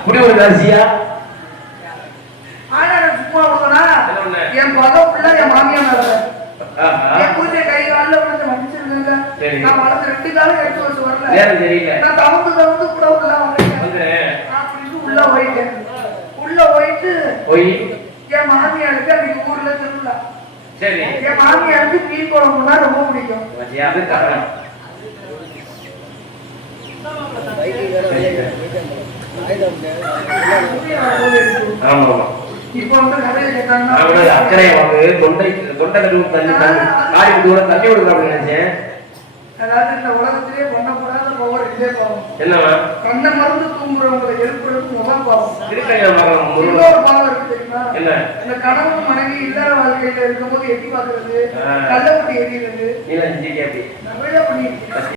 இப்படி ஒரு ராசியா? என் பதம் ஃபுல்லா என் மாமியார் என் பூஜை கை காலில் வந்து மன்னிச்சிருந்தாங்க. நான் வளர்ந்து 2 காலம் 8 வருஷம் வரல. நான் தவந்து கூட உள்ள வந்தேன். அப்படின்னு உள்ள போயிட்டேன். உள்ள போயிட்டு என் மாமியாருக்கு அன்னைக்கு ஊர்ல திருவிழா. என் மாமியாருக்கு மீன் குழம்புனா ரொம்ப பிடிக்கும். இப்ப வந்து கதையை கேட்டாங்கன்னா அக்கறை தொண்டை தண்ணி தண்ணி விடுறாங்க நினைச்சேன். அதாவது இந்த உலகத்திலே பண்ணக்கூடாத பவர் இதே பாவம். என்னவா? கண்ணை மறந்து தூங்குறவங்களை எழுப்புறது முதல் பாவம். இன்னொரு பாவம் இருக்கு தெரியுமா? என்ன? இந்த கணவன் மனைவி இல்லாத வாழ்க்கையில இருக்கும்போது எட்டி பார்க்கறது, கள்ளப்பட்டி எறிகிறது, நீ நிறைய பண்ணிட்டு